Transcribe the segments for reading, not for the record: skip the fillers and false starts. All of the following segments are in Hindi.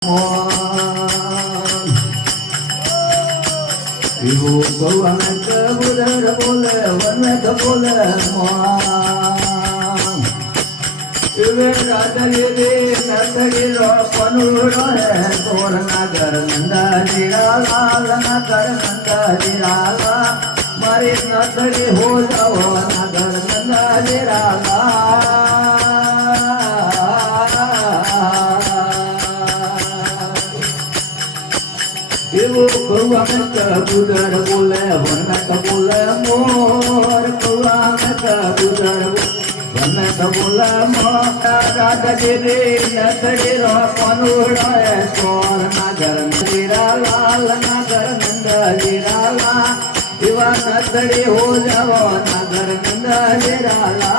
Ibu kawan kebudan bola warna bola mon. Ibu raja yedi nasri panura hai tor nagar nanda jirala nagar nanda jirala mari nasri ho jao nagar nanda jirala. Ibu kawan kebudan bola warna bola mor kawan kebudan warna bola mor raja jiri nasri panura sor nagar nandira nagar nanda jirala iwa nasri ho jao nagar nanda jirala.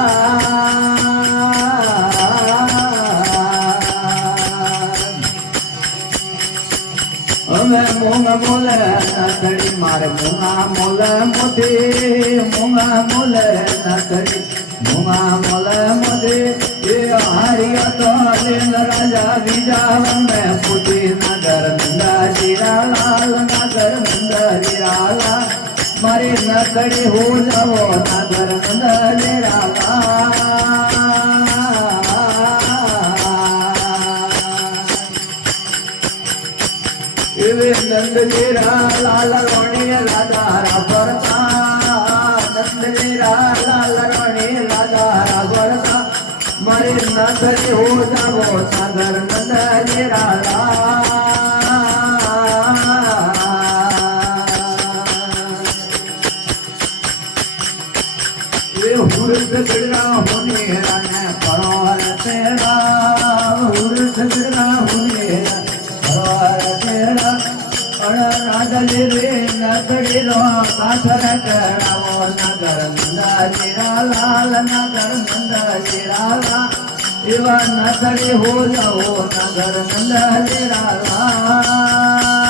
Munga mole nasri mar munga mole mode munga mole nasri munga mole mode ye hariya to din raja vijavan mein puti nagar nanda jirala nagar nanda jirala mare nasri ho jao nagar nanda jirala. नंद जीरा लाल रोणी लादारा भरता नंद जीरा लाल रोणी लादारा भरता मरे नगरी हो जावो सागर नंद जीरा ला ये हुरत बिड़ा होने राने परोर तेरा हुरत बिड़ा होने परोर तेरा राजली रे नगरी रो काथर करावो नगर नंदा जिराला नगर नंदा जिराला इवा नगरी हो जाओ नगर नंदा जिराला.